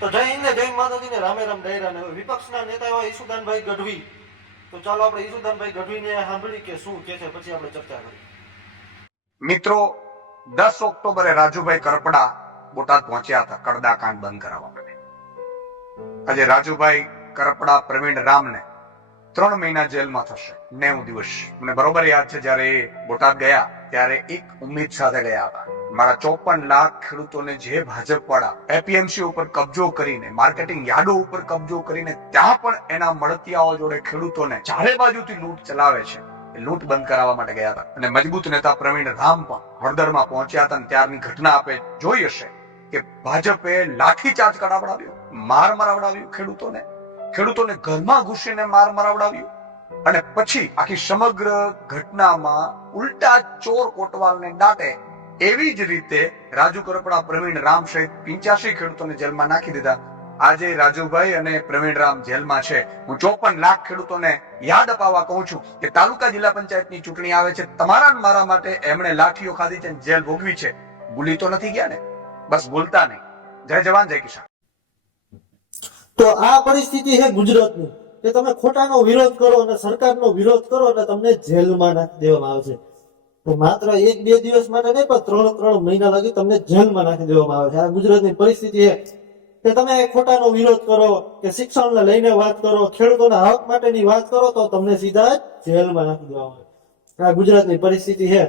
તો જય હિન્દ ને જય માતાજી ને રામે રામ ડાયરા ને વિપક્ષના નેતા એવા ઈસુદાનભાઈ ગઢવી. તો ચાલો આપણે ઈસુદાનભાઈ ગઢવીને સાંભળી કે શું કે છે, પછી આપણે ચર્ચા કરીએ. મિત્રો, 10 ઓક્ટોબરે રાજુભાઈ કરપડા બોટાદ પહોંચ્યા હતા કડદા કાંડ બંધ કરાવવા માટે. આજે રાજુભાઈ કરપડા પ્રવીણ રામને 3 મહિના જેલમાં થશે, 90 દિવસ. મને બરોબર યાદ છે, જયારે એ બોટાદ ગયા ત્યારે એક ઉમ્મીદ સાથે ગયા હતા. મારા 54 લાખ ખેડૂતોને જે ભાજપ વાળા એપીએમસી ઉપર કબજો કરીને, માર્કેટિંગ યાર્ડો ઉપર કબજો કરીને, ત્યાં પણ એના મળતિયાઓ જોડે ખેડૂતોને ચારે બાજુથી લૂંટ ચલાવે છે, એ લૂંટ બંધ કરાવવા માટે ગયા હતા. અને મજબૂત નેતા પ્રવીણ રામ પણ હળદરમાં પહોંચ્યા હતા. ત્યારની ઘટના આપે જોઈ હશે કે ભાજપે લાઠીચાર્જ કરાવડાવ્યો, માર મરાવડાવ્યું ખેડૂતોને ઘરમાં ઘૂસીને માર મરાવડાવ્યું. અને પછી આખી સમગ્ર ઘટનામાં ઉલટા ચોર કોટવાલને દાટે એવી જ રીતે રાજુ કરપડા, પ્રવીણ રામ સહિત 85 ખેડૂતોને જેલમાં નાખી દીધા. આજે રાજુભાઈ અને પ્રવીણ રામ જેલમાં છે. હું 54 લાખ ખેડૂતોને યાદ અપાવવા કહું છું કે તાલુકા જિલ્લા પંચાયતની ચૂંટણી આવે છે, તમારા ને મારા માટે એમણે લાઠીઓ ખાધી છે, જેલ ભોગવી છે. ભૂલી તો નથી ગયા ને? બસ ભૂલતા નહીં. જય જવાન જય કિસાન. તો આ પરિસ્થિતિ છે ગુજરાતની કે તમે ખોટાનો વિરોધ કરો અને સરકારનો વિરોધ કરો એટલે તમને જેલમાં નાખી દેવામાં આવશે. તો માત્ર 1-2 દિવસ માટે નહીં, પણ 3 મહિના લગી તમને જેલમાં નાખી દેવામાં આવે છે. આ ગુજરાતની પરિસ્થિતિ છે કે તમે ખોટાનો વિરોધ કરો કે શિક્ષણને લઈને વાત કરો, ખેડૂતોના હક માટેની વાત કરો તો તમને સીધા જેલમાં નાખી દેવામાં આવે. આ ગુજરાતની પરિસ્થિતિ છે.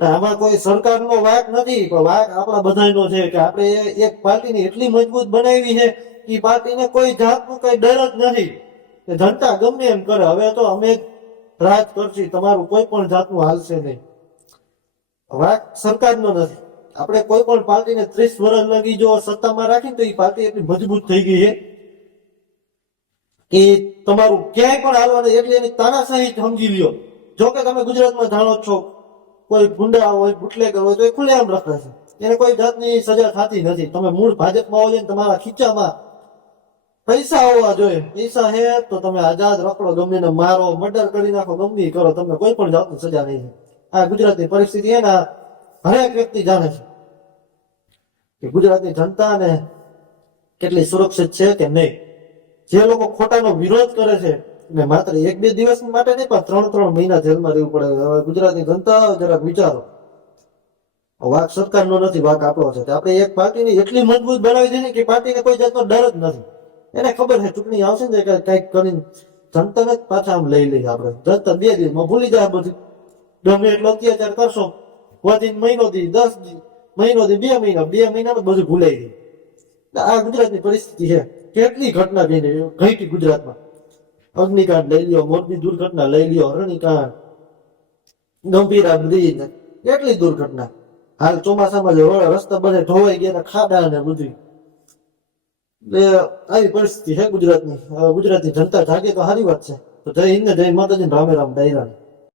આમાં કોઈ સરકારનો વાંક નથી, પણ વાંક આપણા બધાનો છે કે આપણે એક પાર્ટીને એટલી મજબૂત બનાવી છે કે પાર્ટીને કોઈ જાતનું કઈ ડર જ નથી કે જનતા ગમે એમ કરે, હવે તો અમે રાજ કરશી, તમારું કોઈ પણ જાતનું હાલશે નહીં. વાંક સરકારનો નથી. આપણે કોઈ પણ પાર્ટીને 30 વર્ષ લગી જો સત્તામાં રાખીને તો એ પાર્ટી એટલી મજબૂત થઈ ગઈ છે કે તમારું ક્યાંય પણ હાલવાનું એટલે એની તાનાશાહી સમજી લ્યો. જો કે તમે ગુજરાતમાં જાણો છો, કોઈ ગુંડા હોય, બુટલેગર હોય તો એ ખુલ્લેઆમ રખડે છે, એને કોઈ જાતની સજા થતી નથી. તમે મૂળ ભાજપમાં હોય ને તમારા ખીચામાં પૈસા હોવા જોઈએ, પૈસા હે તો તમે આઝાદ રખડો, ગમે ને મારો, મર્ડર કરી નાખો, ગમે કરો, તમને કોઈ પણ જાતની સજા નહીં. આ ગુજરાતની પરિસ્થિતિ છે ને, હરેક વ્યક્તિ જાણે છે કે ગુજરાતની જનતાને કેટલી સુરક્ષિત છે કે નહીં. જે લોકો ખોટાનો વિરોધ કરે છે ને માત્ર 1-2 દિવસ માટે નહીં, પણ 3 મહિના જેલમાં રહેવું પડે. હવે ગુજરાતની જનતા જરાક વિચારો. વાક સરકારનો નથી, વાક આપણો છે. આપણે એક પાર્ટીને એટલી મજબૂત બનાવી છે ને કે પાર્ટીને કોઈ જાતનો ડર જ નથી. એને ખબર છે ચૂંટણી આવશે ને કઈક કરીને જનતાને જ પાછા આમ લઈ લઈએ આપણે. જનતા 2 દિવસમાં ભૂલી જાય બધું. ગમે એટલો અત્યાચાર કરશો, વધીને મહિનો દી, 10 દી, મહિનો દી, 2 મહિના, 2 મહિનામાં બધું ભૂલાઈ ગયું. આ ગુજરાતની પરિસ્થિતિ છે. કેટલી ઘટના ઘટી ગુજરાતમાં. અગ્નિકાંડ લઈ લ્યો, મોરબી દુર્ઘટના લઈ લ્યો, હરણીકાંડ, ગંભીરા બ્રિજ, કેટલી દુર્ઘટના. હાલ ચોમાસામાં રસ્તા બધે ધોવાઈ ગયા, ખાડા ને બધું. આવી પરિસ્થિતિ છે ગુજરાતની. ગુજરાતની જનતા જાગે તો સારી વાત છે. તો જય હિન્દ, જય માતાજી, રામે રામ ડાયરા.